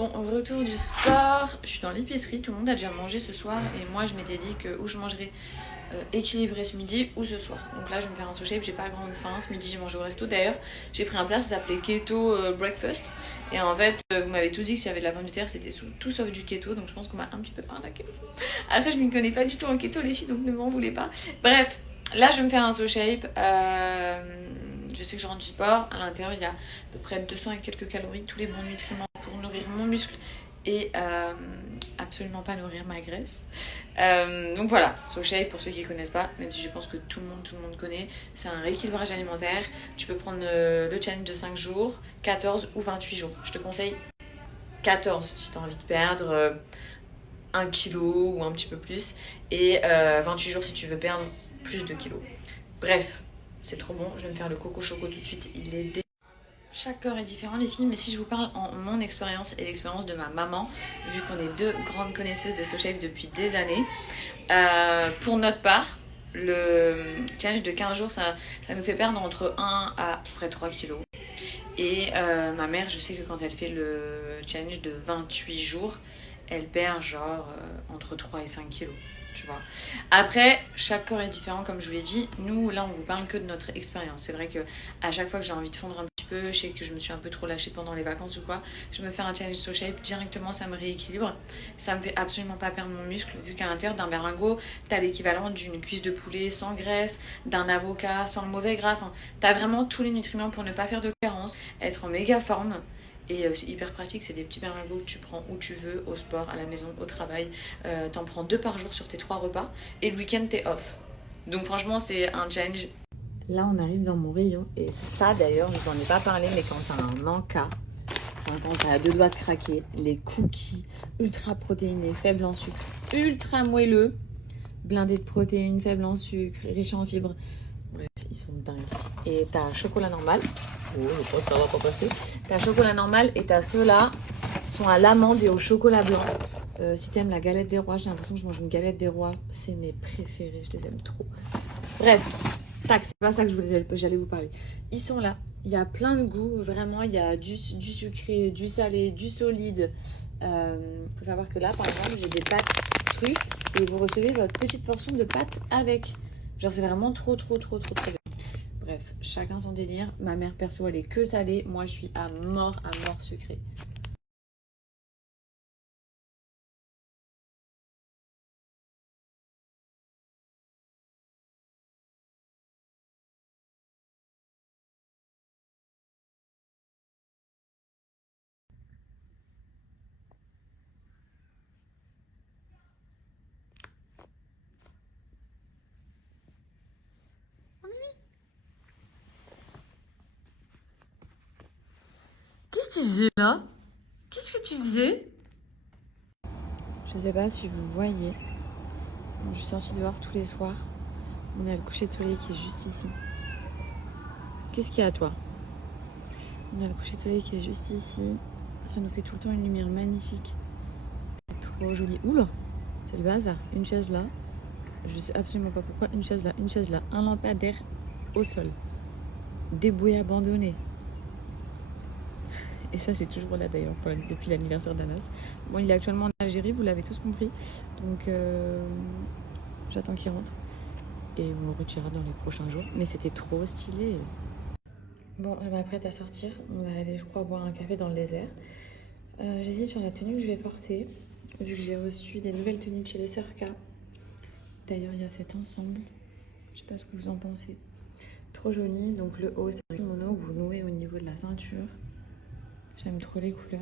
Bon, retour du sport, je suis dans l'épicerie, tout le monde a déjà mangé ce soir et moi je m'étais dit que ou je mangerais équilibré ce midi ou ce soir. Donc là je vais me faire un sous shape, j'ai pas grande faim, ce midi j'ai mangé au resto. D'ailleurs j'ai pris un plat, ça s'appelait Keto Breakfast et en fait vous m'avez tous dit que s'il y avait de la pomme de terre c'était tout sauf du keto, donc je pense qu'on m'a un petit peu arnaqué. Après je m'y connais pas du tout en keto les filles, donc ne m'en voulez pas. Bref, là je vais me faire un sous shape. Je sais que je rentre du sport, à l'intérieur il y a à peu près 200 et quelques calories, tous les bons nutriments pour nourrir mon muscle et absolument pas nourrir ma graisse. Donc voilà, SoShape pour ceux qui ne connaissent pas, même si je pense que tout le monde connaît, c'est un rééquilibrage alimentaire. Tu peux prendre le challenge de 5 jours, 14 ou 28 jours. Je te conseille 14 si tu as envie de perdre 1 kilo ou un petit peu plus, et 28 jours si tu veux perdre plus de kilos. Bref, c'est trop bon, je vais me faire le coco choco tout de suite, il est dé... Chaque corps est différent les filles, mais si je vous parle en mon expérience et l'expérience de ma maman, vu qu'on est deux grandes connaisseuses de SoShape depuis des années, pour notre part, le challenge de 15 jours, ça nous fait perdre entre 1 à peu près 3 kilos. Et ma mère, je sais que quand elle fait le challenge de 28 jours, elle perd genre entre 3 et 5 kilos. Tu vois. Après, chaque corps est différent, comme je vous l'ai dit. Nous, là, on vous parle que de notre expérience. C'est vrai que à chaque fois que j'ai envie de fondre un petit peu, je sais que je me suis un peu trop lâchée pendant les vacances ou quoi, je me fais un challenge SoShape, directement, ça me rééquilibre. Ça me fait absolument pas perdre mon muscle, vu qu'à l'intérieur d'un berlingot, t'as l'équivalent d'une cuisse de poulet sans graisse, d'un avocat sans le mauvais gras. Enfin, t'as vraiment tous les nutriments pour ne pas faire de carence, être en méga forme. Et c'est hyper pratique, c'est des petits berlingots que tu prends où tu veux, au sport, à la maison, au travail. T'en prends 2 par jour sur tes 3 repas. Et le week-end, t'es off. Donc franchement, c'est un challenge. Là, on arrive dans mon rayon. Et ça, d'ailleurs, je vous en ai pas parlé, mais quand t'as un encas, quand t'as 2 doigts de craquer, les cookies ultra protéinés, faibles en sucre, ultra moelleux, blindés de protéines, faibles en sucre, riches en fibres. Bref, ils sont dingues. Et t'as chocolat normal. Oh, je crois que ça va pas passer. T'as chocolat normal et t'as ceux-là sont à l'amande et au chocolat blanc. Si t'aimes la galette des rois, j'ai l'impression que je mange une galette des rois. C'est mes préférés, je les aime trop. Bref, tac, c'est pas ça que j'allais vous parler. Ils sont là. Il y a plein de goûts. Vraiment, il y a du sucré, du salé, du solide. Faut savoir que là, par exemple, j'ai des pâtes truffes et vous recevez votre petite portion de pâtes avec. Genre, c'est vraiment trop bien. Bref, chacun son délire. Ma mère perso, elle est que salée. Moi, je suis à mort sucrée. Qu'est-ce que tu faisais là? Qu'est-ce que tu faisais? Je sais pas si vous voyez. Je suis sortie dehors tous les soirs. On a le coucher de soleil qui est juste ici. Qu'est-ce qu'il y a à toi? On a le coucher de soleil qui est juste ici. Ça nous fait tout le temps une lumière magnifique. C'est trop joli. Oula, c'est le bazar. Une chaise là. Je sais absolument pas pourquoi. Une chaise là. Un lampadaire au sol. Des bouées abandonnées. Et ça, c'est toujours là d'ailleurs, depuis l'anniversaire d'Anas. Bon, il est actuellement en Algérie, vous l'avez tous compris. Donc, j'attends qu'il rentre. Et on le retirera dans les prochains jours. Mais c'était trop stylé. Bon, je m'apprête à sortir. On va aller, je crois, boire un café dans le désert. J'hésite sur la tenue que je vais porter, vu que j'ai reçu des nouvelles tenues de chez les Sœurs K. D'ailleurs, il y a cet ensemble. Je sais pas ce que vous en pensez. Trop joli. Donc, le haut, c'est un kimono que vous nouez au niveau de la ceinture. J'aime trop les couleurs.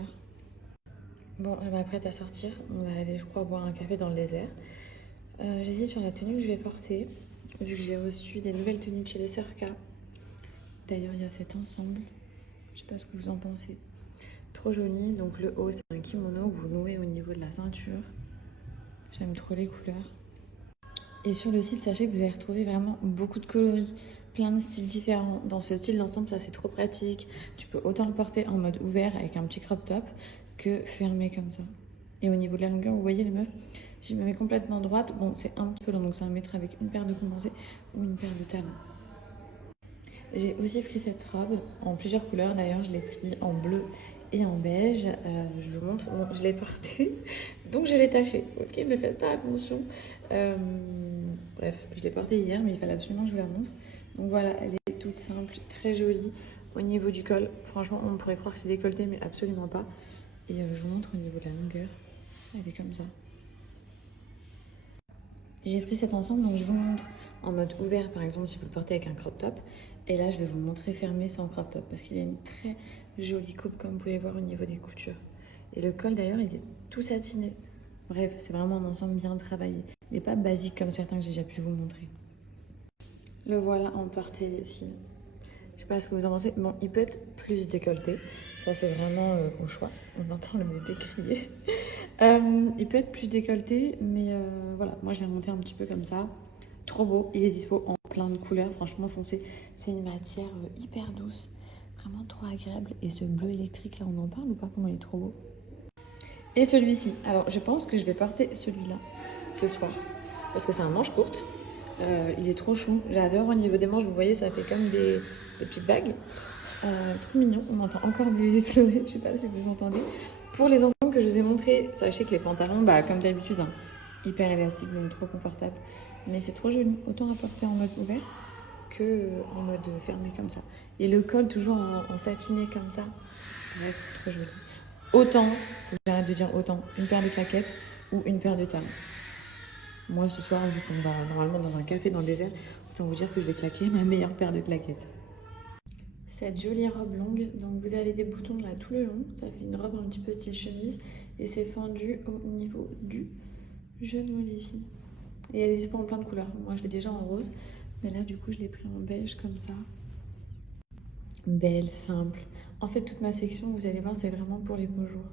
Bon, je m'apprête à sortir. On va aller, je crois, boire un café dans le désert. J'hésite sur la tenue que je vais porter, vu que j'ai reçu des nouvelles tenues de chez les Sœurs K. D'ailleurs, il y a cet ensemble. Je sais pas ce que vous en pensez. Trop joli. Donc, le haut, c'est un kimono que vous nouez au niveau de la ceinture. J'aime trop les couleurs. Et sur le site, sachez que vous allez retrouver vraiment beaucoup de coloris, plein de styles différents. Dans ce style d'ensemble, ça c'est trop pratique. Tu peux autant le porter en mode ouvert avec un petit crop top que fermé comme ça. Et au niveau de la longueur, vous voyez les meufs, si je me mets complètement droite, bon c'est un petit peu long, donc c'est à mettre avec une paire de compensés ou une paire de talons. J'ai aussi pris cette robe en plusieurs couleurs. D'ailleurs, je l'ai pris en bleu et en beige. Je vous montre. Bon, je l'ai portée, donc je l'ai tachée. Ok, ne faites pas attention. Bref, je l'ai portée hier, mais il fallait absolument que je vous la montre. Donc voilà, elle est toute simple, très jolie. Au niveau du col, franchement, on pourrait croire que c'est décolleté, mais absolument pas. Et je vous montre au niveau de la longueur. Elle est comme ça. J'ai pris cet ensemble, donc je vous montre en mode ouvert, par exemple, si vous le portez avec un crop top. Et là, je vais vous montrer fermé sans crop top, parce qu'il a une très jolie coupe, comme vous pouvez voir au niveau des coutures. Et le col, d'ailleurs, il est tout satiné. Bref, c'est vraiment un ensemble bien travaillé. Il n'est pas basique comme certains que j'ai déjà pu vous montrer. Le voilà en portée, les filles. Je sais pas ce que vous en pensez. Bon, il peut être plus décolleté. Ça, c'est vraiment au choix. On entend le bébé crier. Il peut être plus décolleté, mais voilà, moi je l'ai monté un petit peu comme ça. Trop beau, il est dispo en plein de couleurs, franchement foncé. C'est une matière hyper douce, vraiment trop agréable. Et ce bleu électrique là, on en parle ou pas? Comment il est trop beau. Et celui-ci, alors je pense que je vais porter celui-là ce soir, parce que c'est un manche courte. Il est trop chou, j'adore au niveau des manches, vous voyez, ça fait comme des petites vagues. Trop mignon, on entend encore bébé pleurer, je sais pas si vous entendez. Pour les ensembles que je vous ai montrés, sachez que les pantalons, bah, comme d'habitude, hein, hyper élastiques, donc trop confortable. Mais c'est trop joli, autant à porter en mode ouvert que en mode fermé comme ça. Et le col toujours en satiné comme ça. Bref, trop joli. Autant, faut que j'arrête de dire autant, une paire de claquettes ou une paire de talons. Moi ce soir, vu qu'on va normalement dans un café dans le désert, autant vous dire que je vais claquer ma meilleure paire de claquettes. Cette jolie robe longue, donc vous avez des boutons là tout le long, ça fait une robe un petit peu style chemise et c'est fendu au niveau du genou les filles. Et elle est dispo en plein de couleurs, moi je l'ai déjà en rose, mais là du coup je l'ai pris en beige comme ça. Belle, simple. En fait toute ma section, vous allez voir, c'est vraiment pour les beaux jours.